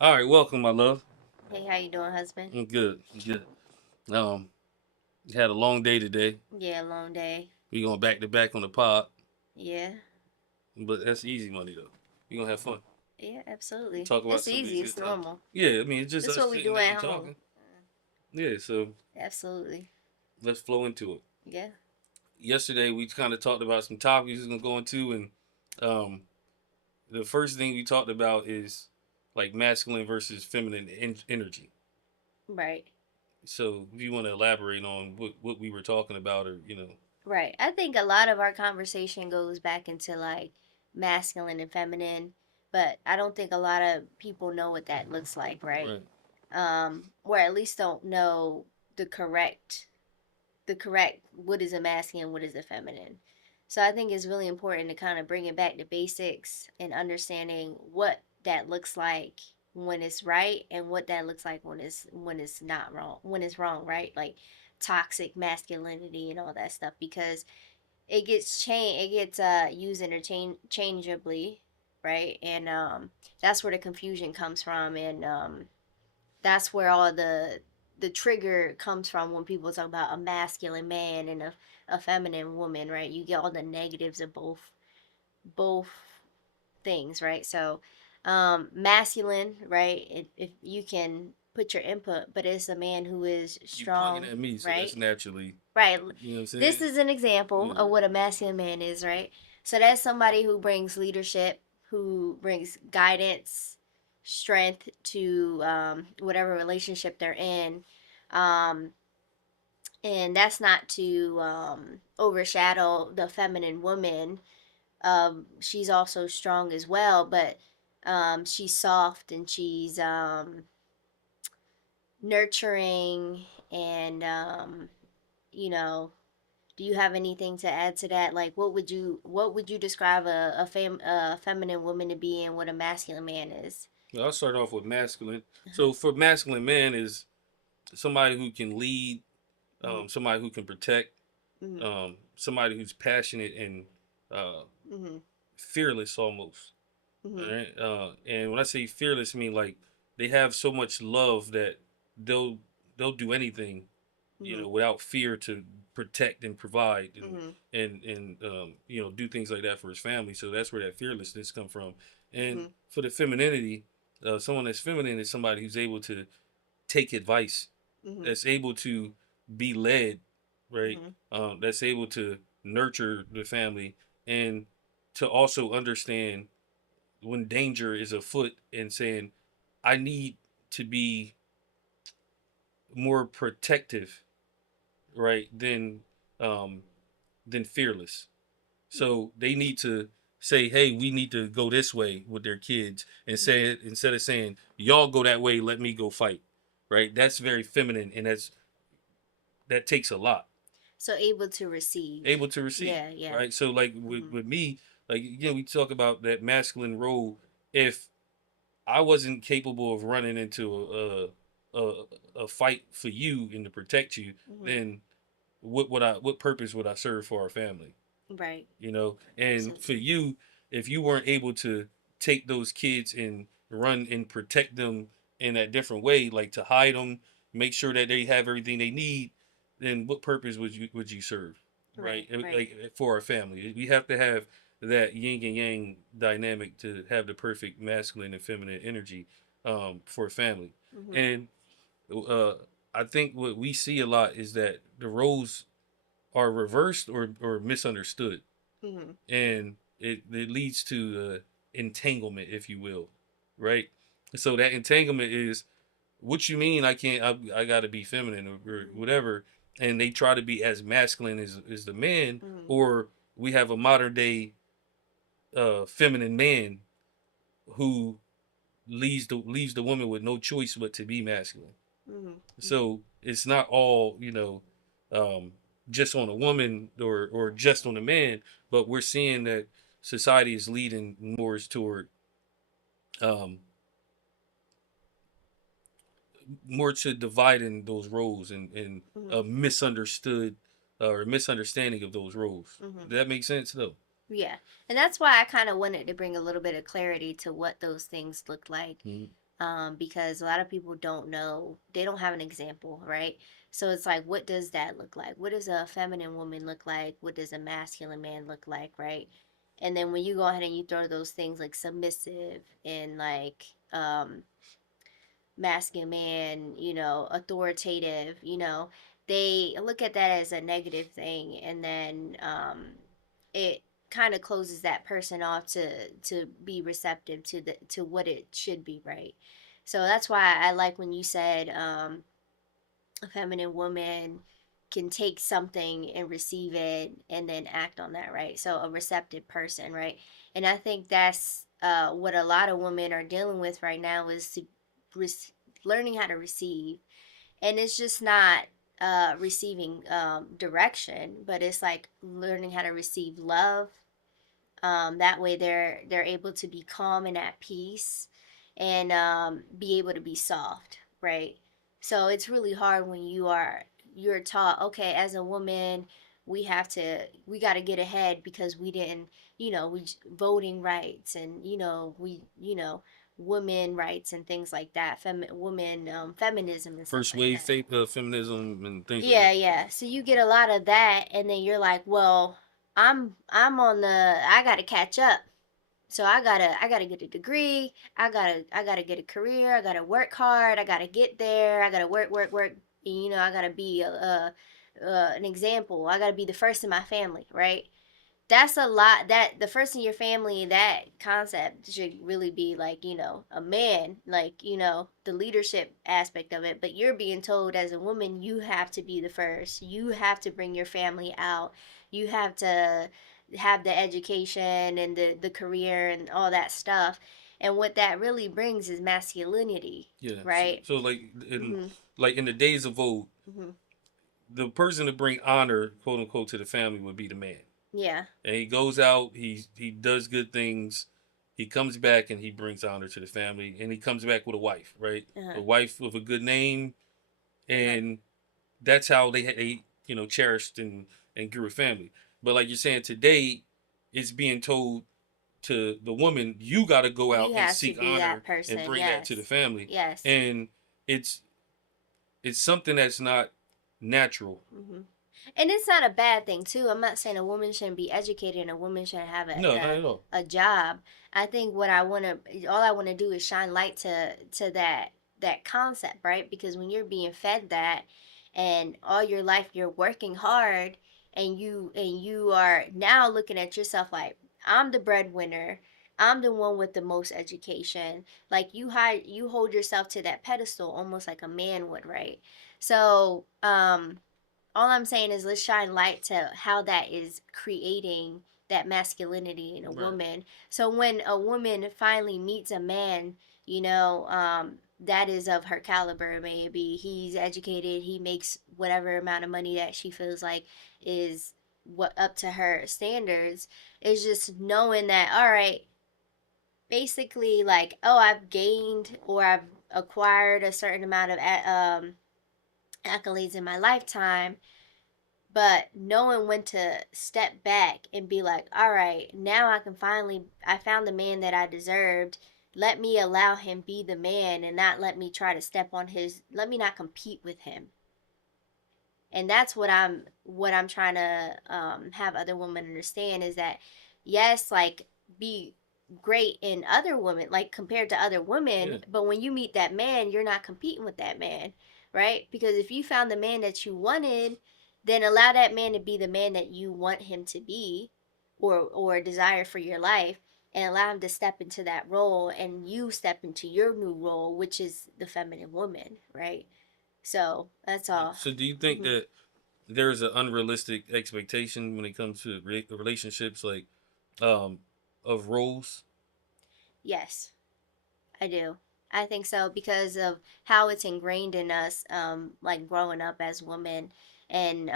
All right, welcome, my love. Hey, how you doing, husband? I'm good. Good. Um, had a long day today. Yeah, long day. We going back to back on the pod, Yeah, but that's easy money though. We gonna have fun. yeah, absolutely. Talk about It's some of easy. these It's good topics. normal. Yeah, I mean it's just This is us what we sitting do down at home. talking. Yeah, so Absolutely. let's flow into it. Yeah. Yesterday we kind of talked about some topics we're gonna go into, and um, the first thing we talked about is like masculine versus feminine energy. Right. So if you want to elaborate on what we were talking about, or Right. I think a lot of our conversation goes back into like masculine and feminine, but I don't think a lot of people know what that looks like, right? right, Or at least don't know the correct what is a masculine, what is a feminine. So I think it's really important to kind of bring it back to basics and understanding what that looks like when it's right and what that looks like when it's not wrong, when it's wrong, right? Like toxic masculinity and all that stuff, because it gets used interchangeably, right? And that's where the confusion comes from, and that's where all the trigger comes from when people talk about a masculine man and a feminine woman, right? You get all the negatives of both things, right? So masculine, right? If you can put your input, but it's a man who is you pointing strong, at me, so that's right? naturally, Right. you know what I'm This saying? is an example Yeah. of what a masculine man is, right? So that's somebody who brings leadership, who brings guidance, strength to whatever relationship they're in. Um, and that's not to overshadow the feminine woman. She's also strong as well, but she's soft and she's nurturing and you know, do you have anything to add to that? Like, what would you describe a feminine woman to be, and what a masculine man is? Well, I'll start off with masculine. Uh-huh. So for masculine man is somebody who can lead, Mhm. somebody who can protect, Mhm. somebody who's passionate and uh, Mhm. fearless almost. All Mhm. right. And when I say fearless, I mean like they have so much love that they'll they'll do anything, Mhm. without fear to protect and provide and Mhm. do things like that for his family. So that's where that fearlessness come from. And Mhm. for the femininity, someone that's feminine is somebody who's able to take advice, Mhm. that's able to be led, right? Mhm. That's able to nurture the family and to also understand when danger is afoot and saying, I need to be more protective, right, um, than fearless. So they need to say, hey, we need to go this way with their kids and Mhm. say it instead of saying, y'all go that way, let me go fight. Right? That's very feminine and that takes a lot. So able to receive. Able to receive. Yeah. Yeah. Right. So like with, Mhm. with me, like we talk about that masculine role. If I wasn't capable of running into a fight for you and to protect you, Mhm. then what purpose would I serve for our family? Right. And for Absolutely. you, if you weren't able to take those kids and run and protect them in a different way, like to hide them, make sure that they have everything they need, then what purpose would you serve, right? Right. Right. Like for our family, we have to have that yin and yang dynamic to have the perfect masculine and feminine energy, for a family. Mhm. And uh, I think what we see a lot is that the roles are reversed or misunderstood, Mhm. and it leads to entanglement, if you will, right? So that entanglement is, what you mean I can't, I got to be feminine or Mhm. whatever, and they try to be as masculine as the man, Mhm. or we have a modern day feminine man who leaves the woman with no choice but to be masculine. Mhm. Mhm. So it's not all, um, just on a woman or just on a man, but we're seeing that society is leading more toward, um, more to dividing those roles and Mhm. a misunderstood or misunderstanding of those roles. Mhm. Does that make sense though? Yeah. And that's why I kind of wanted to bring a little bit of clarity to what those things look like. Mm-hmm. because a lot of people don't know, they don't have an example, right? So it's like, what does that look like? What does a feminine woman look like? What does a masculine man look like, right? And then when you go ahead and you throw those things like submissive and like masculine man, authoritative, they look at that as a negative thing, and then it kind of closes that person off to be receptive to what it should be, right? So that's why I like when you said a feminine woman can take something and receive it and then act on that, right? So a receptive person, right? And I think that's what a lot of women are dealing with right now is re- learning how to receive. And it's just not receiving direction, but it's like learning how to receive love. That way they're able to be calm and at peace, and be able to be soft, right? So it's really hard when you're taught, okay, as a woman we got to get ahead because we didn't, voting rights, and women rights and things like that, women feminism and stuff First like wave that. feminism and things like Yeah, that. yeah. So you get a lot of that, and then you're like, well, I'm on I gotta catch up. So I gotta get a degree. I gotta get a career. I gotta work hard. I gotta get there. I gotta work. And, I gotta be an example. I gotta be the first in my family, right? That's a lot. That the first in your family, that concept should really be like, a man, like, the leadership aspect of it. But you're being told as a woman, you have to be the first. You have to bring your family out. You have to have the education and the career and all that stuff. And what that really brings is masculinity, Yeah. So, right? so Mhm. like in the days of old, Mhm. the person to bring honor, quote unquote, to the family would be the man. Yeah. And he goes out, he does good things, he comes back and he brings honor to the family, and he comes back with a wife, right? Uh-huh. A wife with a good name, Uh-huh. and that's how they cherished and grew a family. But like you're saying today, it's being told to the woman, you got to go out You and have to seek be honor that and person. bring that to the Yes. family, Yes. and it's it's something that's not natural. Hmm. And it's not a bad thing too. I'm not saying a woman shouldn't be educated and a woman shouldn't have No, not at all. a job. I think all I want to do is shine light to that concept, right? Because when you're being fed that, and all your life you're working hard, and you are now looking at yourself like, I'm the breadwinner. I'm the one with the most education. Like you hold yourself to that pedestal almost like a man would, right? So, all I'm saying is let's shine light to how that is creating that masculinity in a Right. woman. So when a woman finally meets a man, that is of her caliber, maybe he's educated, he makes whatever amount of money that she feels like is what up to her standards, is just knowing that, all right, basically, like, oh, I've gained or I've acquired a certain amount of accolades in my lifetime, but knowing when to step back and be like, all right, now I found the man that I deserved. Let me allow him be the man and not let me try to let me not compete with him. And that's what I'm trying to have other women understand is that, yes, like, be great in other women, like compared to other Yeah. women, but when you meet that man, you're not competing with that man, right? Because if you found the man that you wanted, then allow that man to be the man that you want him to be, or desire for your life, and allow him to step into that role, and you step into your new role, which is the feminine woman, right? So that's Yeah. all. So do you think Hmm. that there is an unrealistic expectation when it comes to relationships, like um of roles? Yes, I do. I think so because of how it's ingrained in us, like growing up as women, and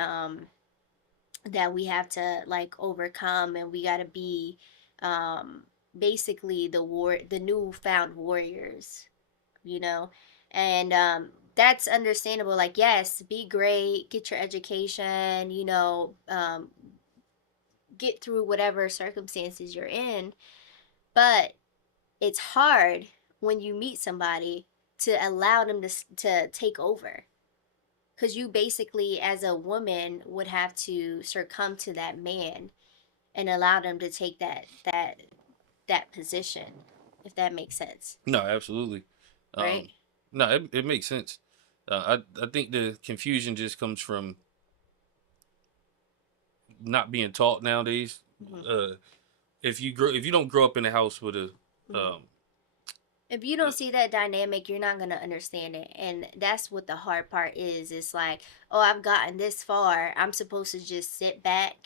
that we have to like overcome, and we got to be, um, basically the newfound warriors, you know, and that's understandable. Like, yes, be great, get your education, get through whatever circumstances you're in, but it's hard when you meet somebody to allow them to take over, because you basically as a woman would have to succumb to that man and allow them to take that position, if that makes sense. No, absolutely. Right. No, it makes sense. I think the confusion just comes from not being taught nowadays. Mm-hmm. Uh, if you don't grow up in a house with a Mm-hmm. um, If you don't see that dynamic, you're not going to understand it. And that's what the hard part is. It's like, oh, I've gotten this far, I'm supposed to just sit back.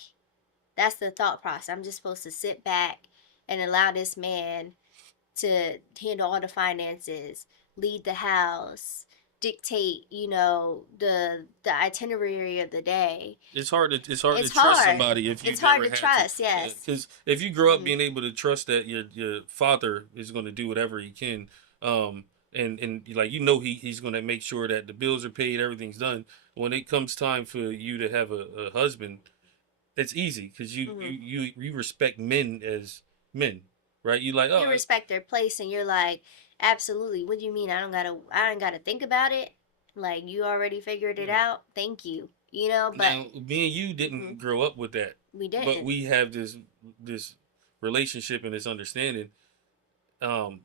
That's the thought process. I'm just supposed to sit back and allow this man to handle all the finances, lead the house, dictate, the itinerary of the day. it's hard to It's trust hard. somebody if you It's hard never to had to. trust, yes. Because if you grow up Mm-hmm. being able to trust that your father is going to do whatever he can, um, and like he's going to make sure that the bills are paid, everything's done. When it comes time for you to have a husband, it's easy because Mm-hmm. you respect men as men, right? You like, You oh, respect their place, and you're like, absolutely. What do you mean? I don't gotta think about it. Like, you already figured it right. out. Thank you. You know, but Now me and you mm-hmm, didn't grow up with that, we but didn't. we have this relationship and this understanding. Um,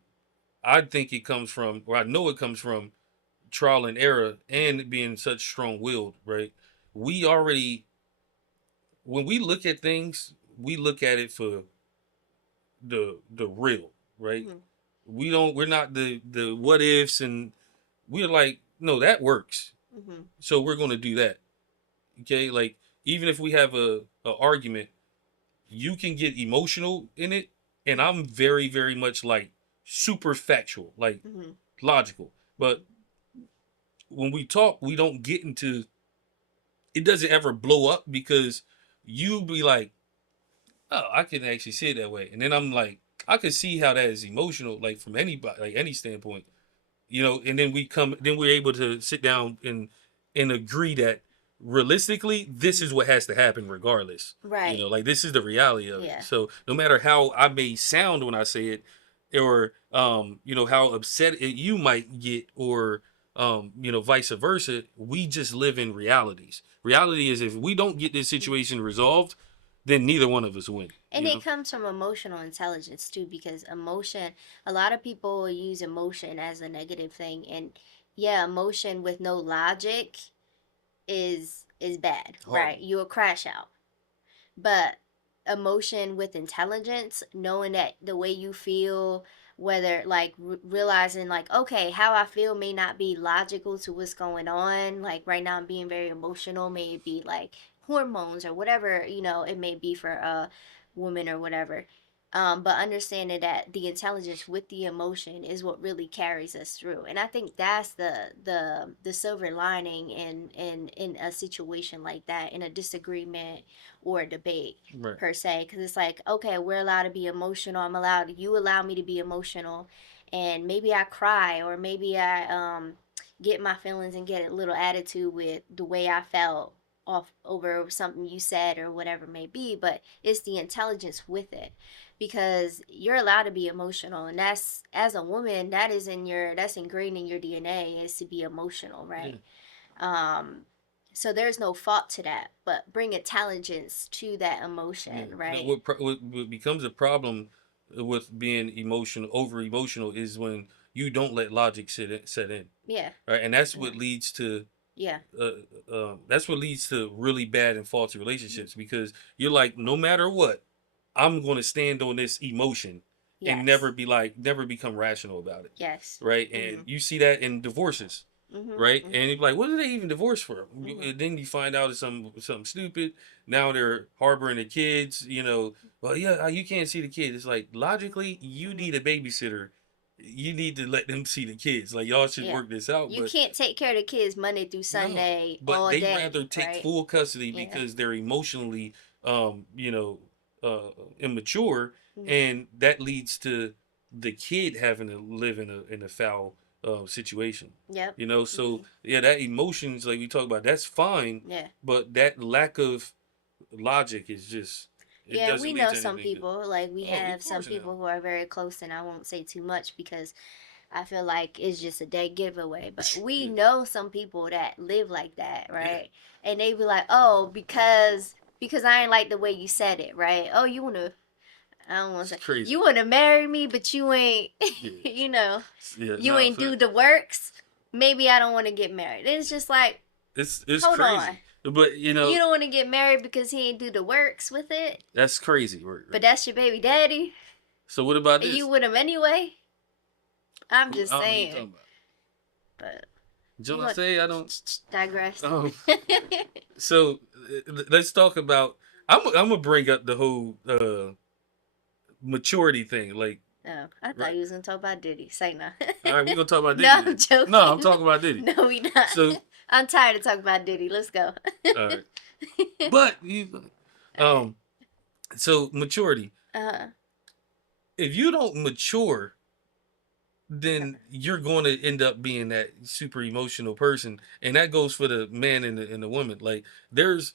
I think it comes from, or I know it comes from trial and error Mm-hmm, and being such strong willed, right? We already, when we look at things, we look at it for the real, right? mm-hmm, We're not the what ifs, and we're like, no, that works. mm-hmm, So we're going to do that. Okay. Like, even if we have a argument, you can get emotional in it. And mm-hmm, I'm very, very much like super factual, like mm-hmm. logical. But when we talk, we don't get into it. Doesn't ever blow up because you be like, oh, I can actually see it that way, and then I'm like, I could see how that is emotional, like from anybody, like any standpoint, and then we're able to sit down and agree that realistically this Mm-hmm. is what has to happen regardless. Right. Like this is the reality of it. Yeah. So no matter how I may sound when I say it, or how upset you might get, or vice versa, we just live in realities. Reality is, if we don't get this Mm-hmm. situation resolved, then neither one of us win. And it comes from emotional intelligence too, because emotion, a lot of people use emotion as a negative thing. And yeah, emotion with no logic is bad, right? Horrible. You'll crash out. But emotion with intelligence, knowing that the way you feel, whether like realizing like, okay, how I feel may not be logical to what's going on. Like right now I'm being very emotional, may be like hormones or whatever, it may be for a woman or whatever. But understanding that the intelligence with the emotion is what really carries us through, and I think that's the silver lining in a situation like that, in a disagreement or a debate Right. per se, because it's like, okay, we're allowed to be emotional. You allow me to be emotional, and maybe I cry, or maybe I get my feelings and get a little attitude with the way I felt off over something you said or whatever it may be, but it's the intelligence with it, because you're allowed to be emotional, and that's, as a woman, that's ingrained in your DNA, is to be emotional, Yeah. right? um so there's no fault to that, but bring intelligence to that Yeah. emotion, No, right? what becomes a problem with being emotional, over emotional, is when you don't let logic set in, Yeah. right? And that's what Mm-hmm. leads to Yeah. uh, really bad and faulty relationships, because you're like, no matter what, I'm going to stand on this emotion and Yes. never become rational about it, Yes. right? And Mm-hmm. you see that in divorces, Mm-hmm. right? Mm-hmm. And you're like, what are they even divorced for? Mm-hmm. And then you find out it's something stupid. Now they're harboring the kids. Well, yeah, you can't see the kids. It's like, logically, you Mm-hmm. need a babysitter. You need to let them see the kids. Like, y'all should Yeah. work this out. You But can't take care of the kids Monday through no, Sunday but all they rather day, take right? full custody Yeah. because they're emotionally, um, you know, immature, Mm-hmm. and that leads to the kid having to live in a foul situation. Yep. So Mm-hmm. yeah, that emotions, like we talk about, that's fine, Yeah. but that lack of logic is just, it Yeah, we doesn't lead know to some anything good. people, like we Oh, of have some course now. people who are very close, and I won't say too much because I feel like it's just a dead giveaway. But we Yeah. know some people that live like that, Yeah. right? And they be like, oh, because I ain't like the way you said it, right? Oh, you wanna I don't want It's to say crazy. you wanna marry me, but you ain't, Yeah. you know, Yeah. you Nah. ain't do the works. Maybe I don't want to get married. It's just like, It's hold on, crazy. But you don't want to get married because he ain't do the works with it, that's crazy. Right. but Right. that's your baby daddy, So what about and you this? with him anyway. I'm I just don't know what you saying, talking about. but Just we I gonna say I don't. digress. Um. So let's talk about. I'm gonna bring up the whole maturity thing. Like, Oh, I right. thought you was gonna talk about Diddy. Say no. All right, we gonna talk about No, Diddy I'm then. No, I'm joking. talking about Diddy. No, we not. So, I'm tired of talking about Diddy. Let's go. all right, but you, Alright. um, so maturity. Uh-huh. If you don't mature, then you're going to end up being that super emotional person, and that goes for the man and the woman. Like, there's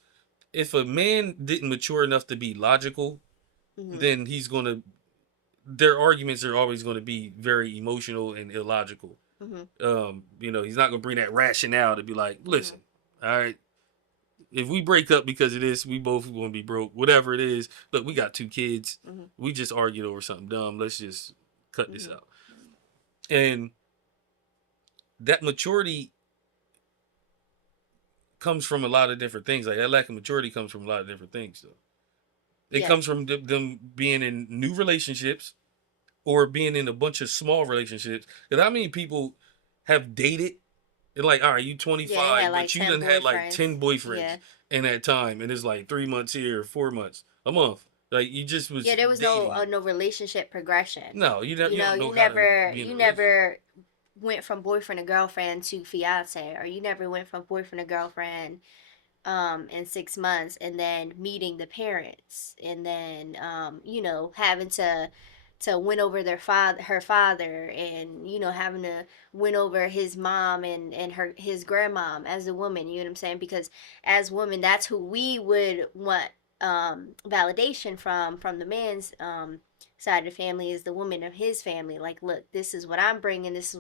if a man didn't mature enough to be logical, Mhm. then he's going to their arguments are always going to be very emotional and illogical. Mhm. He's not going to bring that rationale to be like, listen, Mhm. all right, if we break up because of this, we both going to be broke. Whatever it is, look, we got two kids. Mhm. We just argued over something dumb. Let's just cut this Mhm. out. And that maturity comes from a lot of different things. Like that lack of maturity comes from a lot of different things. Though it Yeah. comes from them being in new relationships or being in a bunch of small relationships. Because how many people have dated and like, all right, you Yeah, they had 25, like but you 10 done had like boyfriends. 10 boyfriends Yeah. in that time, and it's like 3 months here, 4 months, a month. Like you just Yeah, was there was dating. no relationship progression. No, You you know, don't know how to be in a you relationship. never went from boyfriend to girlfriend to fiance, or you never went from boyfriend to girlfriend in 6 months, and then meeting the parents, and then having to win over her father, and having to win over his mom and his grandmom as a woman. You know what I'm saying? Because as women, that's who we would want validation from the man's side of the family, is the woman of his family. Like, look, this is what I'm bringing. This is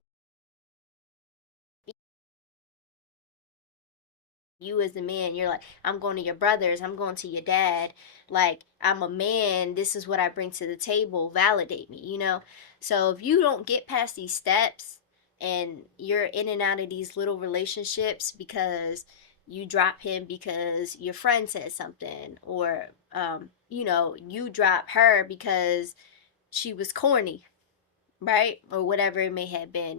you as a man. You're like, I'm going to your brothers, I'm going to your dad, like, I'm a man, this is what I bring to the table, validate me, so if you don't get past these steps, and you're in and out of these little relationships because you drop him because your friend said something, or you drop her because she was corny, right, or whatever it may have been,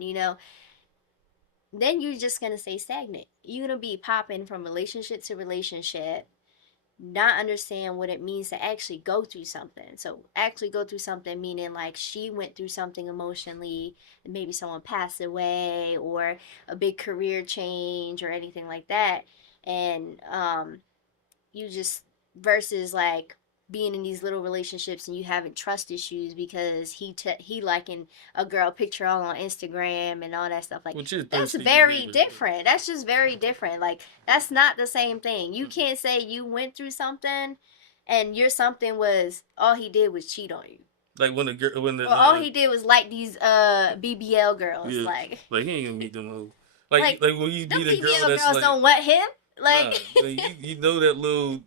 then you're just gonna stay stagnant. You're gonna be popping from relationship to relationship, not understand what it means to actually go through something. So actually go through something meaning like she went through something emotionally, maybe someone passed away, or a big career change or anything like that. And you just versus like being in these little relationships and you having trust issues because he liking a girl picture all on Instagram and all that stuff, like, Which is that's thirsty very behavior. different. That's just very different. Like, that's not the same thing. You can't say you went through something and your something was all he did was cheat on you, Like when the girl, when the or all he did was like these BBL girls, yeah, like he ain't gonna meet them hoes. like Like when you them meet a girl BBL that's girls like, don't want him, like. nah, like you know that little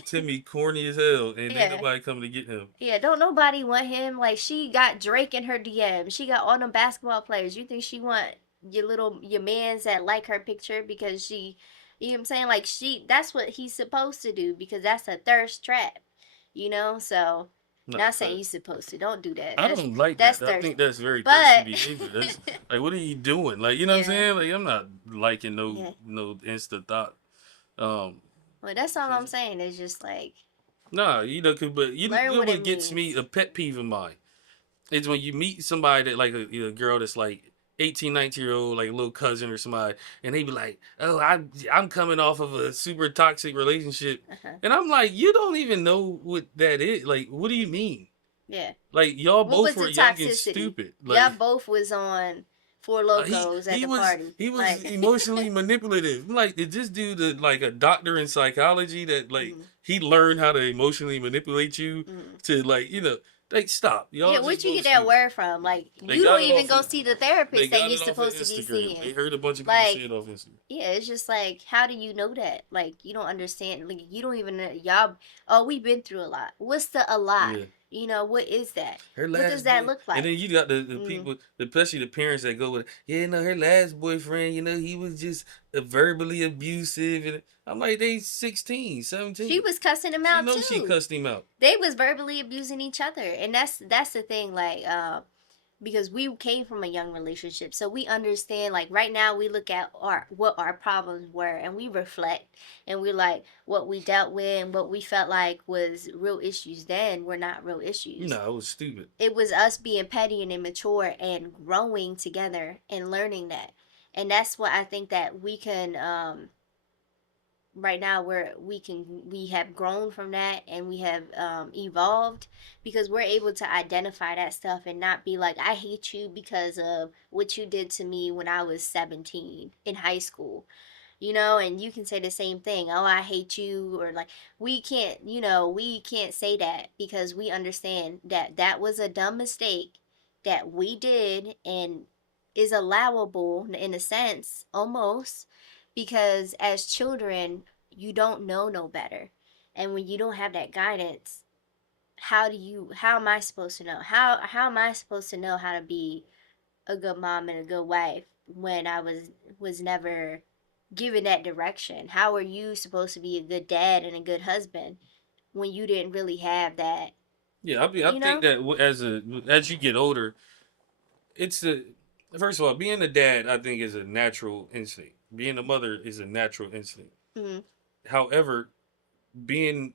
Timmy corny as hell, and ain't Yeah. nobody coming to get him. Yeah, don't nobody want him. Like, she got Drake in her DM. She got all them basketball players. You think she want your mans that like her picture because you know what I'm saying? Like, that's what he's supposed to do because that's a thirst trap. So No, not saying you supposed to. Don't do that. I That's don't like that's that. I thirst. think that's very thirsty But behavior. That's like, what are you doing? Like, you know what I'm yeah, saying? Like, I'm not liking yeah. no insta thought. Um, Well, that's all I'm saying. Is just like, nah, but learn you know what it what gets me means. a pet peeve of mine is when you meet somebody that like a girl that's like 18, 19-year old, like a little cousin or somebody, and they be like, oh, I'm coming off of a super toxic relationship, Uh-huh. and I'm like, you don't even know what that is. Like, what do you mean? Yeah. Like, y'all What both was the were young and toxicity? stupid. Y'all Like, both was on Four he Locos at he the was party. he was Like, emotionally manipulative. I'm like, did this dude like a doctor in psychology that like mm-hmm, he learned how to emotionally manipulate you mm-hmm, to like Like, stop. Yeah, Y'all just where'd you both get that stupid. word from? Like, They you got don't it even off go it. see the They therapist that got you're it off of supposed to be Instagram. seeing. They heard a bunch of people say Like, it off Instagram. yeah, it's just like, how do you know that? Like, you don't understand. Like, you don't even know. Y'all, oh, we've been through a lot. What's the a lot? Yeah. You know, what is that? Her What does last that boy, look and like? then you got the Mm-hmm. people, especially the parents that go with, yeah, no, her last boyfriend, he was just verbally abusive, and I'm like, they 16, She 17. was cussing him She out knows she too. cussed him out. They was verbally abusing each other, and that's the thing. Like, because we came from a young relationship, so we understand. Like right now we look at our what our problems were, and we reflect, and we like what we dealt with and what we felt like was real issues then were not real issues. No, it was stupid. It was us being petty and immature and growing together and learning that. And that's what I think that we can right now we have grown from that, and we have evolved because we're able to identify that stuff and not be like, I hate you because of what you did to me when I was 17 in high school. And you can say the same thing. Oh, I hate you. Or like, we can't say that because we understand that that was a dumb mistake that we did, and is allowable in a sense, almost, because as children, you don't know no better. And when you don't have that guidance, how am I supposed to know? How am I supposed to know how to be a good mom and a good wife when I was never given that direction? How are you supposed to be a good dad and a good husband when you didn't really have that? Yeah, I You think know? that as you get older, it's the first of all, being a dad, I think, is a natural instinct. Being a mother is a natural instinct. Mm-hmm. However, being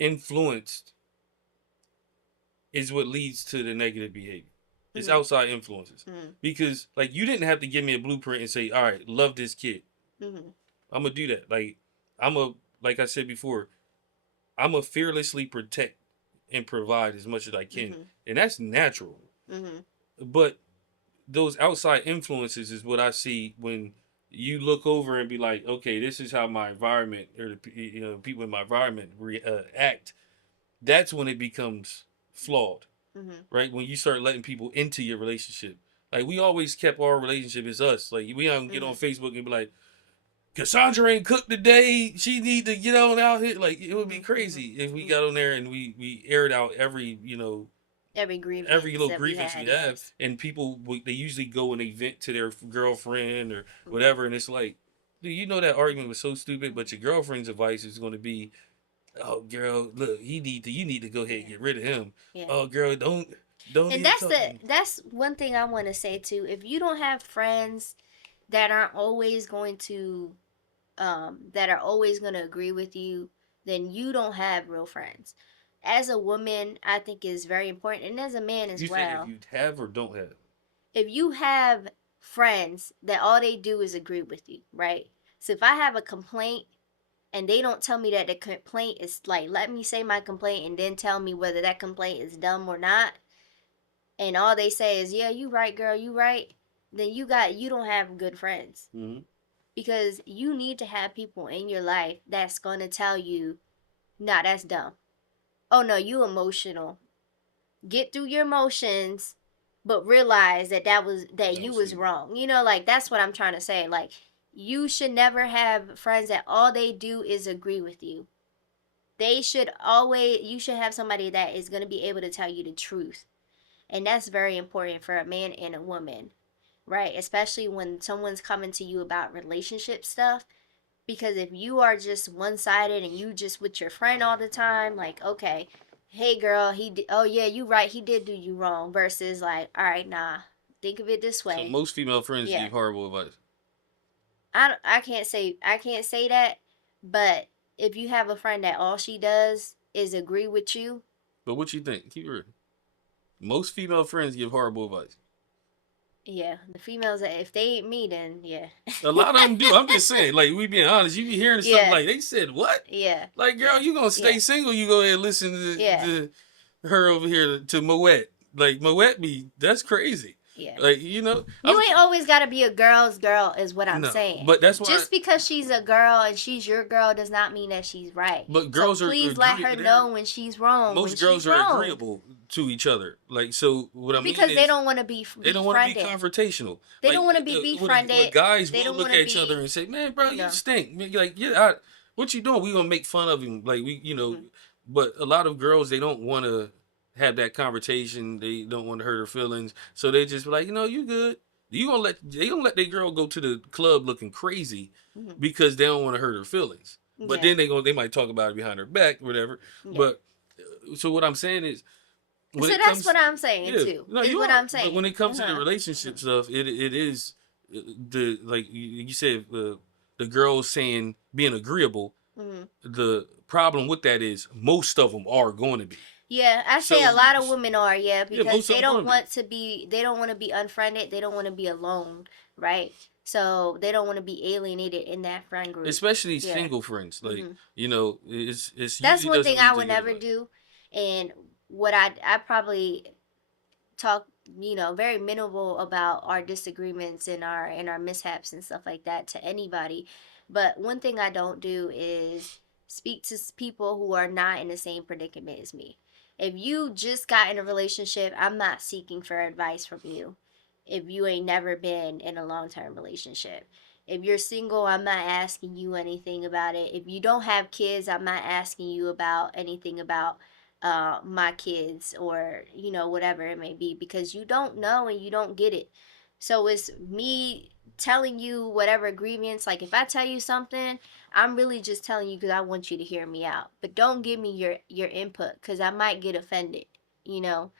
influenced is what leads to the negative behavior. It's Mm-hmm. outside influences. Mm-hmm. Because like you didn't have to give me a blueprint and say, all right, love this kid. Mm-hmm. I'm gonna do that. I'm a like I said before, I'm a fearlessly protect and provide as much as I can. Mm-hmm. And that's natural. Mm-hmm. But those outside influences is what I see when you look over and be like, okay, this is how my environment or the people in my environment act. That's when it becomes flawed, Mm-hmm. right? When you start letting people into your relationship. Like we always kept our relationship as us. Like we don't get on Mm-hmm. Facebook and be like, Cassandra ain't cooked today. She need to get on out here. Like it would be Mm-hmm. crazy if we got Mm-hmm. on there and we aired out Every every grievance little that we grievance we had, have, yes. and people they usually go and they vent to their girlfriend or Mm-hmm. whatever, and it's like, dude, that argument was so stupid, but your girlfriend's advice is going to be, oh girl, look, you need to go ahead and Yeah. get rid of him. Yeah. Oh girl, don't And even talk to him. that's one thing I want to say too. If you don't have friends that aren't always going to that are always going to agree with you, then you don't have real friends. As a woman, I think is very important, and as a man as You said if well. you have or don't have. If you have friends that all they do is agree with you, right? So if I have a complaint and they don't tell me that the complaint is like, let me say my complaint and then tell me whether that complaint is dumb or not, and all they say is, yeah, you right, girl, you right, then you don't have good friends. Mm-hmm. Because you need to have people in your life that's going to tell you, nah, that's dumb. Oh no, you emotional. Get through your emotions, but realize that That you was was stupid. wrong. Like that's what I'm trying to say. Like, you should never have friends that all they do is agree with you. You should have somebody that is going to be able to tell you the truth. And that's very important for a man and a woman, right? Especially when someone's coming to you about relationship stuff. Because if you are just one sided and you just with your friend all the time, like, okay, hey girl, oh yeah, you right, he did do you wrong, versus like, all right, nah, think of it this So way. most female friends Yeah. give horrible advice. I can't say that, but if you have a friend that all she does is agree with you, But what you think? Keep it real. Most female friends give horrible advice. yeah, the females, if they ain't me, then yeah. A lot of them do. I'm just saying, like we being honest, you be hearing stuff Yeah. like they said what? Yeah. Like girl, Yeah. you gonna Yeah. stay single? You go ahead and listen Yeah. to her over here to Moet. Like Moet be that's crazy. Yeah. Like You ain't always got to be a girl's girl, is what I'm no, saying. but that's why. Just because she's a girl and she's your girl does not mean that she's right. But So girls are please let her know when she's wrong. When most she's girls are wrong. agreeable. to each other. Like, so what I mean because they is, don't want to be they don't want to be befriended. confrontational. They Like, don't want to be when befriended. guys They will don't want look to at each other be, and say, "Man, bro, you you know. stink." Like, yeah, what you doing? We gonna make fun of him. Like, Hmm. But a lot of girls, they don't want to have that conversation. They don't want to hurt her feelings, so they just be like, you good. They gonna let their girl go to the club looking crazy Hmm. because they don't want to hurt her feelings. But Yeah. then they might talk about it behind her back, whatever. Yeah. But so what I'm saying is, when So it that's what comes, I'm saying yeah, too. no, Is you what are. I'm But when saying. it comes Uh to the huh. relationship stuff, it is the, like you said, the girls saying being agreeable. Hmm. The problem with that is most of them are going to be. Yeah, I say a So lot of women are, yeah, yeah, because most of they them don't going to be, want to be, they don't want to be unfriended, they don't want to be alone, right? So they don't want to be alienated in that friend group. especially Yeah. single friends. Like, Hmm. it's That's usually one doesn't thing lead I to would good never advice. do, and what I probably talk, very minimal about our disagreements and our mishaps and stuff like that to anybody. But one thing I don't do is speak to people who are not in the same predicament as me. If you just got in a relationship, I'm not seeking for advice from you. If you ain't never been in a long-term relationship. If you're single, I'm not asking you anything about it. If you don't have kids, I'm not asking you about anything about my kids, or whatever it may be, because you don't know and you don't get it. So it's me telling you whatever grievance. Like if I tell you something, I'm really just telling you because I want you to hear me out, but don't give me your input because I might get offended, you know.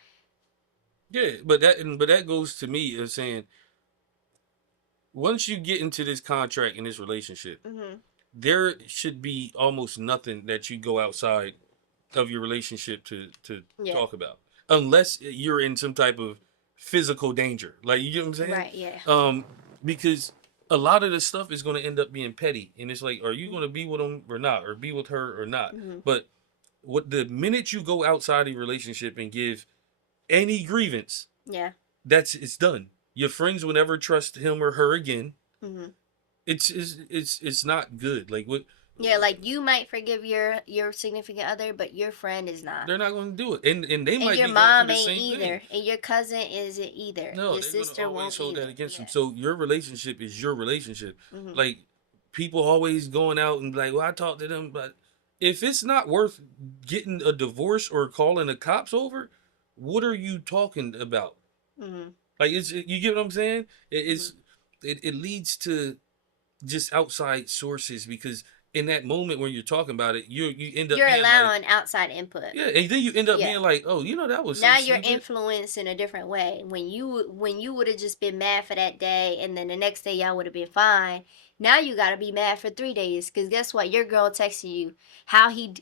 Yeah, but that goes to me as saying, once you get into this contract in this relationship, Mhm. there should be almost nothing that you go outside of your relationship to Yeah. talk about, unless you're in some type of physical danger. Like, you know what I'm saying? Right. Yeah. Um, because a lot of this stuff is going to end up being petty, and it's like, are you Mhm. going to be with him or not, or be with her or not? Mhm. But what the minute you go outside of your relationship and give any grievance, Yeah. it's done. Your friends will never trust him or her again. Mhm. It's not good. Like, what? Yeah. Like you might forgive your significant other, but your friend is not. They're not going to do it, and they And might your be going through mom the ain't same thing. either. And your cousin isn't either. No, Your they're going to sister always won't hold that either. against them. Yeah. So your relationship is your relationship. Hmm. Like, people always going out and like, well, I talked to them, but if it's not worth getting a divorce or calling the cops over, what are you talking about? Hmm. Like, you get what I'm saying? Hmm. It leads to just outside sources, because in that moment when you're talking about it, you end up You're being like, allowing outside input. yeah, and then you end up Yeah. being like, oh, that was so Now you're stupid. influenced in a different way. When you would have just been mad for that day, and then the next day y'all would have been fine. Now you gotta be mad for 3 days, cause guess what? Your girl texting you how he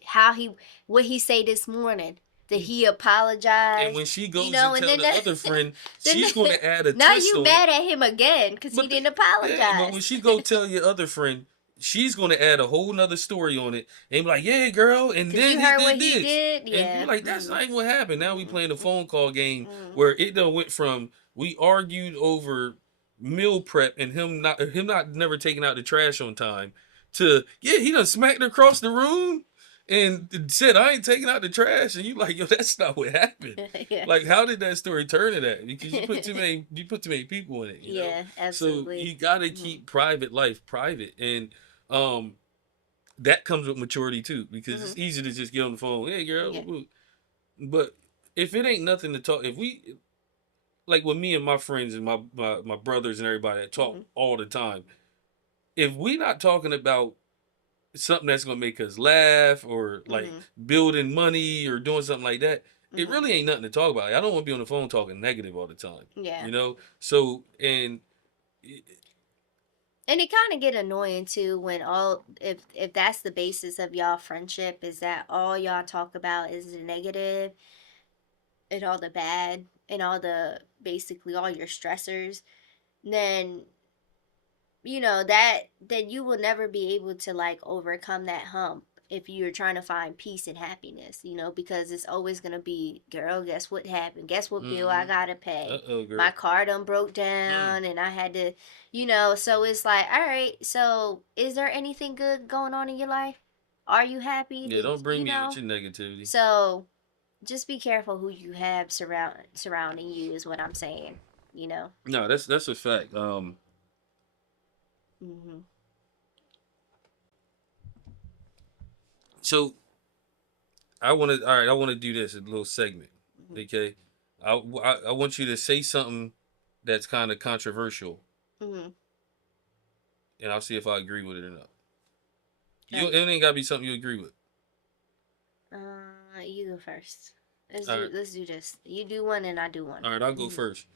what he say this morning. Did he And apologize? when she You goes know, and and tell then the that, other friend, then she's going to add a now twist you on it. mad at him again because he But the, didn't yeah, but when apologize. she go tell your other friend, she's going to add a whole nother story on it and be like, yeah, girl, and Cause then you he heard what did he this. did. And you're Yeah. like, that's Mm-hmm. not even what happened. Now we playing a Mm-hmm. phone call game Mm-hmm. where it done went from, we argued over meal prep and him not never taking out the trash on time, to, yeah, he done smacked her across the room and said, I ain't taking out the trash. And you like, yo, that's not what happened. Yeah. Like, how did that story turn to that? Because you put too many people in it. Yeah. So Absolutely. you got to Mm-hmm. keep private life private, and um, that comes with maturity too. Because Mm-hmm. it's easy to just get on the phone, hey girl, Yeah. but if it ain't nothing to talk, if we, like with me and my friends and my brothers and everybody that talk Mm-hmm. all the time, if we not talking about something that's gonna make us laugh, or like Mm-hmm. building money or doing something like that, it Mm-hmm. really ain't nothing to talk about. I don't want to be on the phone talking negative all the time. Yeah. So, and And it kind of get annoying too when all if that's the basis of y'all friendship, is that all y'all talk about is the negative and all the bad and all the basically all your stressors, then that then you will never be able to like overcome that hump if you're trying to find peace and happiness, because it's always going to be, girl, guess what happened, guess what bill I mm, gotta pay, uh-oh, my girl. car done broke Mm. down and I had to, so it's like, all right, so is there anything good going on in your life? Are you happy? Yeah, Did don't bring me with your negativity. so just be careful who you have surrounding you is what I'm saying. You know. No, that's a fact. Mhm. So I want to. All right, I want to do this a little segment. Mhm. Okay, I want you to say something that's kind of controversial, Mhm. and I'll see if I agree with it or not. You it Okay. ain't gotta be something you agree with. You go first. All right, Let's do this. You do one and I do one. all right, I'll go Mhm. first.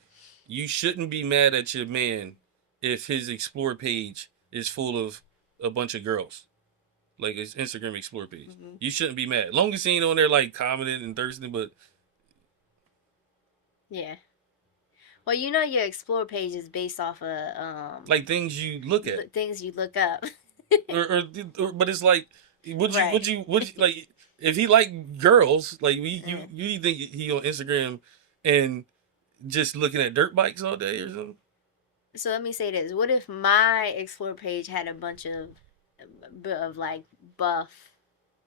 You shouldn't be mad at your man if his explore page is full of a bunch of girls, like his Instagram explore page. Mhm. You shouldn't be mad. Long as he ain't on there like commenting and thirsting, but Yeah. Well, you know your explore page is based off of like things you look at. things you look up. But it's like Right. would you like if he like girls like Uh, you think he on Instagram and just looking at dirt bikes all day or something? so let me say this: what if my explore page had a bunch of like buff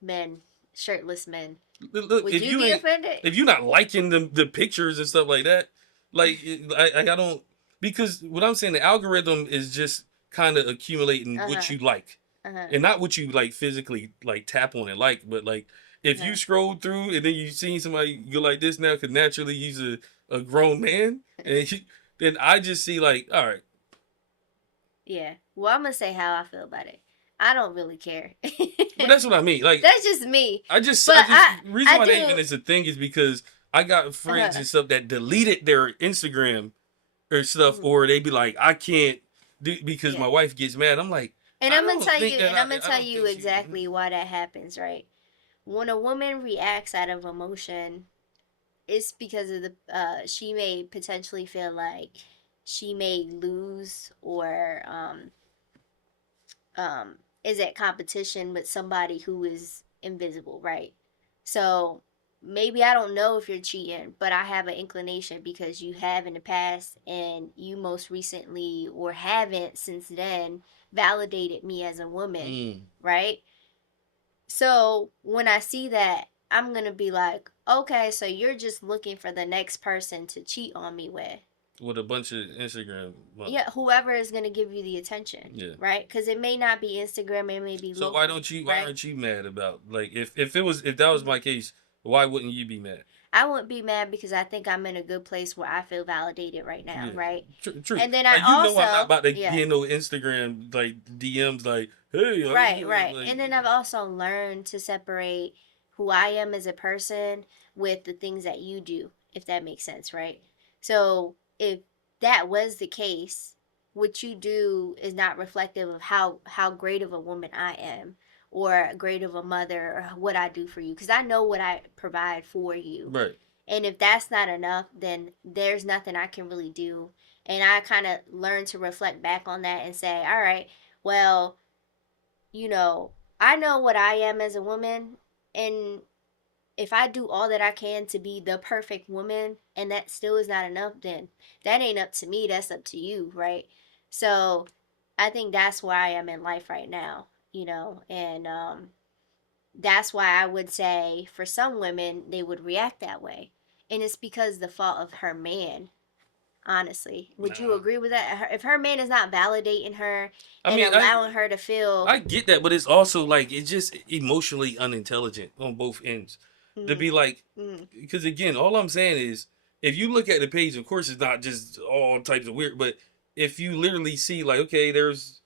men, shirtless men? Look, Would you be offended? if you not liking the pictures and stuff like that, like I don't, because what I'm saying, the algorithm is just kind of accumulating Uh what huh. you like, Uh huh. and not what you like physically like tap on and like, but like if you Uh scroll through and then you see somebody go like this now, because naturally he's a grown man, and huh. then I just see like, all right. Yeah. Well, I'm gonna say how I feel about it. I don't really care. But that's what I mean. Like That's just me. I But just reason I why that do. even is a thing is because I got friends Uh, and stuff that deleted their Instagram or stuff, mhm, or they be like, I can't do because my yeah. wife gets mad. I'm like, I don't think that And I'm gonna I tell don't you think she. exactly why that happens, right? When a woman reacts out of emotion, it's because of the she may potentially feel like she may lose or um is at competition with somebody who is invisible, right? So maybe I don't know if you're cheating, but I have an inclination because you have in the past and you most recently or haven't since then validated me as a woman, Mm, right? So when I see that, I'm going to be like, okay, so you're just looking for the next person to cheat on me with. with a bunch of Instagram Yeah, models. whoever is going to give you the attention, Yeah. right? Because it may not be Instagram, it may be So local, why right? aren't you mad about like if that was Mm-hmm. my case, why wouldn't you be mad? I wouldn't be mad because I think I'm in a good place where I feel validated right now, Yeah, right? true. And then I Like I'm not also, about to yeah, get no Instagram like DMs like, hey, how you right, doing? right. Like, And then I've also learned to separate who I am as a person with the things that you do, if that makes sense, right? So if that was the case, what you do is not reflective of how great of a woman I am or great of a mother or what I do for you because I know what I provide for you. right. And if that's not enough, then there's nothing I can really do. And I kind of learned to reflect back on that and say, all right, well, you know, I know what I am as a woman, and if I do all that I can to be the perfect woman and that still is not enough, then that ain't up to me, that's up to you, right? So I think that's where I am in life right now, and that's why I would say for some women, they would react that way. And it's because the fault of her man, honestly. Would you Nah. agree with that? If her man is not validating her I and mean, allowing her to feel. I get that, but it's also like it's just emotionally unintelligent on both ends. To Mm, be like, mm, because again, all I'm saying is, if you look at the page, of course, it's not just all types of weird, but if you literally see like, okay, there's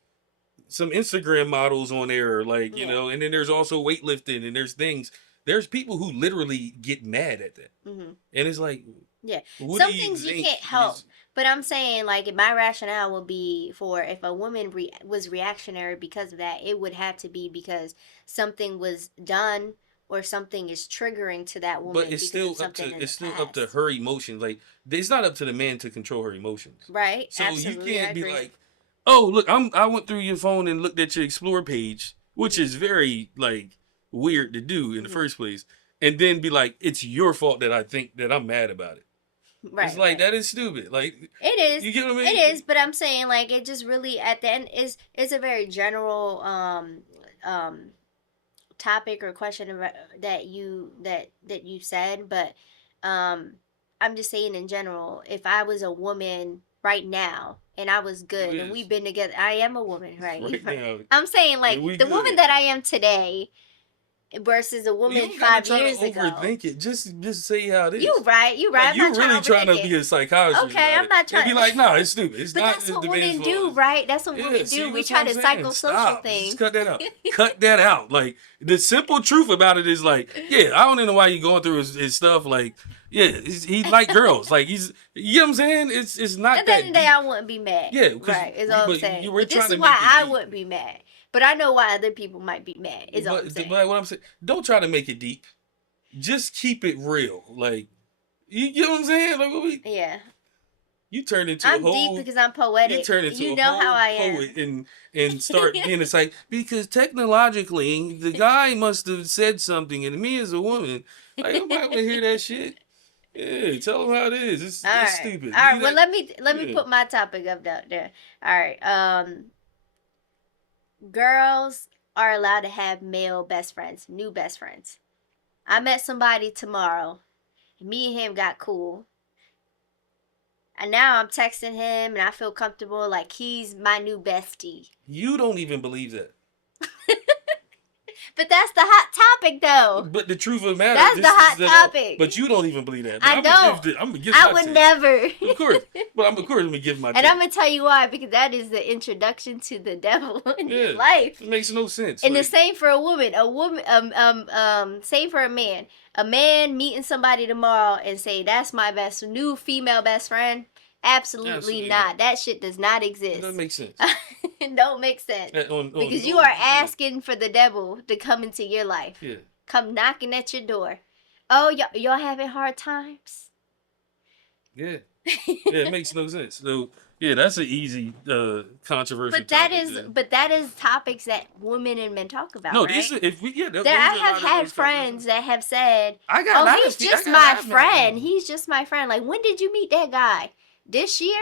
some Instagram models on there, like yeah. and then there's also weightlifting and there's things. There's people who literally get mad at that, Hmm. and it's like, Yeah, what do some you things you think can't help, is? but I'm saying like my rationale would be for if a woman was reactionary because of that, it would have to be because something was done or something is triggering to that But woman because of something in the it's still up to past. her emotions. Like it's not up to the man to control her emotions. Right? So you Absolutely, I can't be agree. like, oh look, I went through your phone and looked at your explore page, which Hmm. is very like weird to do in the Hmm. first place, and then be like, it's your fault that I think that I'm mad about it. It's Right, like right. that is stupid. Like It is. you get what I It mean? is, but I'm saying like it just really at the end is a very general um topic or question that you said, but um I'm just saying in general, if I was a woman right now and I was You good and is we've been together, I am a woman, right? right now, I'm saying and like we the woman good. that I am today versus a You woman don't gotta five try to years ago. overthink it. Just say how it You is. right, you right. Like I'm not you trying really to trying overthink to it. be a psychologist Okay, about I'm it not and trying. be like, no, it's stupid. It's But not that's what the man's women fault. do, right? That's what Yeah, women see, do. We that's what try I'm to saying. psychosocial Stop. Just things. cut that out. Cut that out. Like the simple truth about it is like, yeah, I don't even know why you going through his stuff. Like, yeah, he like girls. Like you know what I'm saying? It's not At the end that of the day, I deep. wouldn't be mad. Yeah, because Right, is all I'm but saying. you were But this trying is to why make it I deep. wouldn't be mad. But I know why other people might be mad, is all I'm saying. But what I'm saying, don't try to make it deep. Just keep it real. Like you know what I'm saying? Like Yeah. you turn into a I'm deep whole because I'm you poetic. turn into You a know how whole I am. poet and start being it's like because technologically the guy must have said something and me as a woman like nobody would hear that shit. Yeah, tell them how it is. All That's right. stupid. All right. Leave Well, that. let me Yeah. put my topic up there. All right. Girls are allowed to have male best friends, new best friends. I met somebody tomorrow. Me and him got cool. And now I'm texting him and I feel comfortable like he's my new bestie. You don't even believe that. But that's the hot topic though. But the truth of the matter, That's the this is hot that. topic. But you don't even believe that. But I don't. I'm gonna give I my would take. never. Of course, but of course, I'm gonna give my And take. I'm gonna tell you why, because that is the introduction to the devil in your Yeah, life. it makes no sense. And the Like, same for a woman. A woman, same for a man. A man meeting somebody tomorrow and say that's my new female best friend. Absolutely absolutely not. not. That shit does not It doesn't exist. make sense. It don't make sense On because you no, are yeah, asking for the devil to come into your life, yeah, come knocking at your door. Oh, y'all having hard times? yeah, yeah. It makes no sense. So yeah, that's an easy controversial But that topic. is Then. but that is topics that women and men talk about, No, these right? are if we yeah, There, those I are a have lot of had those controversial. friends that have said, I got a "Oh, lot he's of I just got a lot my of men. friend. He's just my friend." Like, when did you meet that guy? This year?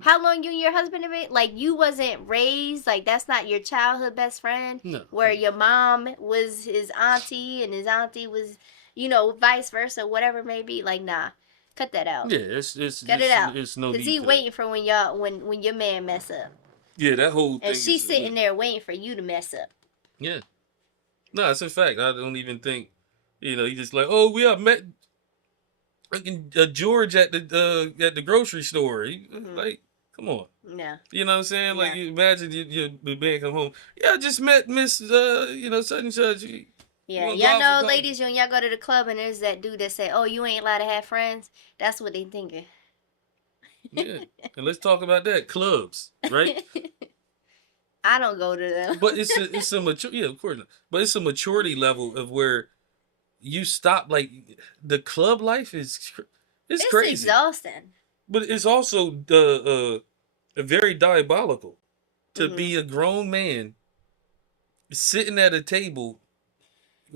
How long you and your husband have been? Like, you wasn't raised like that's not your childhood best friend, No, where your mom was his auntie and his auntie was, vice versa, whatever it may be. Like, nah, cut that out. yeah, it's Cut it out. it's no Cause need he for that. waiting for when your man mess up, Yeah, that whole and thing she's is sitting there waiting for you to mess up. yeah. No, it's a fact. I don't even think he just like oh we have met fucking George at the grocery store. Mm-hmm. Like, come on. No, You know what I'm saying? Like, no. you imagine the man come home. Yeah, I just met Miss, such and such. You Yeah, want to go y'all out for know, coffee? ladies, when y'all go to the club and there's that dude that say, "Oh, you ain't allowed to have friends." That's what they thinking. Yeah. And let's talk about that. Clubs, right? I don't go to them. But it's a mature, yeah, of course. Not. But it's a maturity level of where you stop. Like the club life it's It's crazy, exhausting. but it's also very diabolical to Hmm. be a grown man sitting at a table